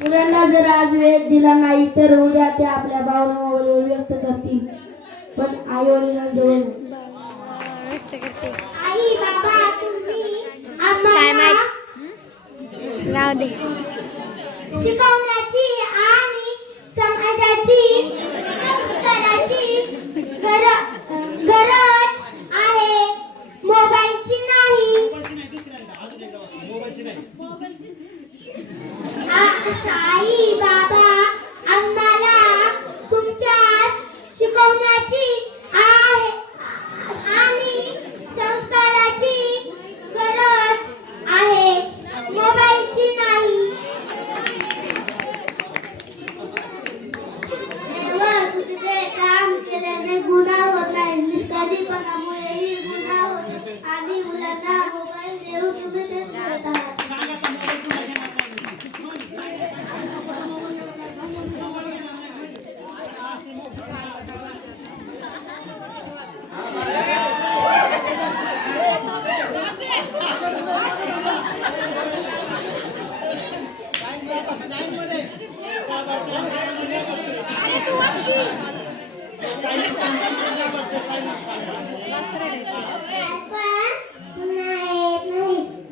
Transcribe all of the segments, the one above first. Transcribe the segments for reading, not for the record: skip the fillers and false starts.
मुलांना जर आज वेळ दिला नाही तर उद्या ते आपल्या भावना व्यक्त करतील, पण आई वडिलांजवळ आई बाबा तुम्ही आम्हाला शिकवण्याची आणि समाजाची संस्काराची गरज आहे, मोबाईलची नाही। आई बाबा आम्हाला तुमच्या शिकवण्याची आणि संस्काराची गरज आहे, मोबाईलची नाही। तुझे काम केल्याने गुन्हा होत नाही, निष्काळजीपणामुळेही गुन्हा होतो आणि मुलांना मोबाईल देऊन तुम्ही ते करत आहात।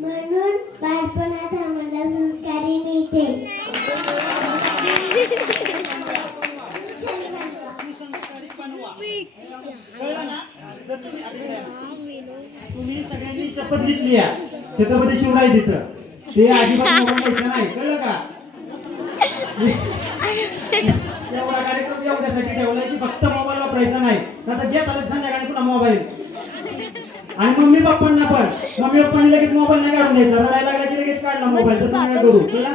म्हणून बालपणात आम्हाला संस्कारी मिळते। तुम्ही सगळ्यांनी शपथ घेतली आहे छत्रपती शिवराय चित्र ते अजिबात मोबाईल नाही, कळलं का? एवढा कार्यक्रम एवढ्यासाठी ठेवलाय की फक्त मोबाईल वापरायचा नाही, आता घ्या चालत संध्याकाळी पुन्हा मोबाईल। आणि मम्मी पप्पांना पण, मम्मी पप्पांनी लगेच मोबाईल नाही काढून द्यायचा, रडायला लागला की लगेच काढला मोबाईल, तसं नका करू, कळलं?